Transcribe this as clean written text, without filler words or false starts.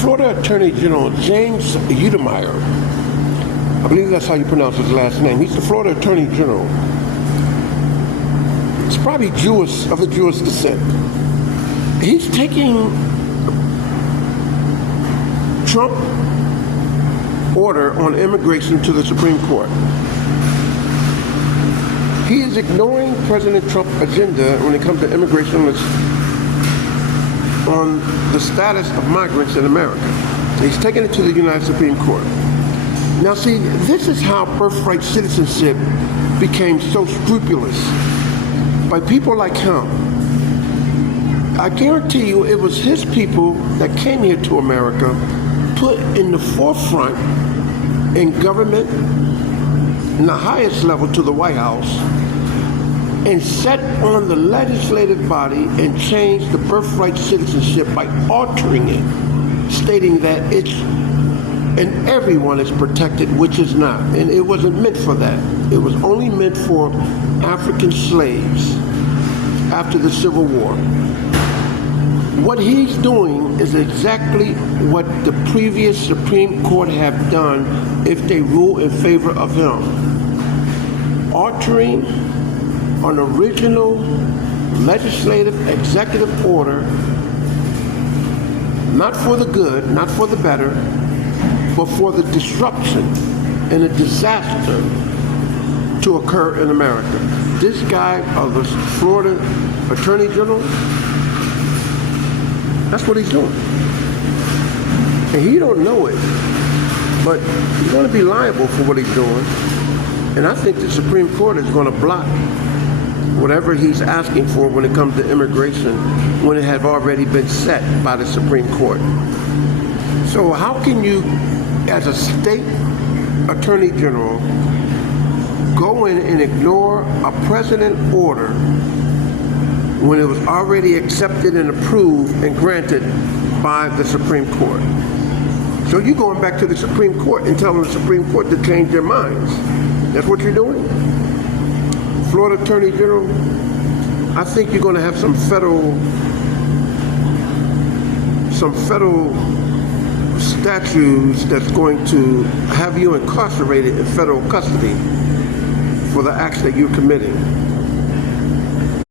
Florida Attorney General James Udemeyer, I believe that's how you pronounce his last name. He's the Florida Attorney General. He's probably Jewish, of the Jewish descent. He's taking Trump order on immigration to the Supreme Court. He is ignoring President Trump's agenda when it comes to immigration on the status of migrants in America. He's taking it to the United Supreme Court. Now see, this is how birthright citizenship became so scrupulous by people like him. I guarantee you it was his people that came here to America, put in the forefront in government, in the highest level to the White House, and set on the legislative body and changed the birthright citizenship by altering it, stating that it's, and everyone is protected, which is not. And it wasn't meant for that. It was only meant for African slaves after the Civil War. What he's doing is exactly what the previous Supreme Court have done if they rule in favor of him. Altering an original legislative executive order, not for the good, not for the better, but for the disruption and a disaster to occur in America. This guy of the Florida Attorney General, that's what he's doing. And he don't know it, but he's going to be liable for what he's doing. And I think the Supreme Court is going to block whatever he's asking for when it comes to immigration, when it have already been set by the Supreme Court. So how can you, as a state attorney general, go in and ignore a president order when it was already accepted and approved and granted by the Supreme Court? So you're going back to the Supreme Court and telling the Supreme Court to change their minds. That's what you're doing? Florida Attorney General, I think you're going to have some federal statutes that's going to have you incarcerated in federal custody for the acts that you're committing.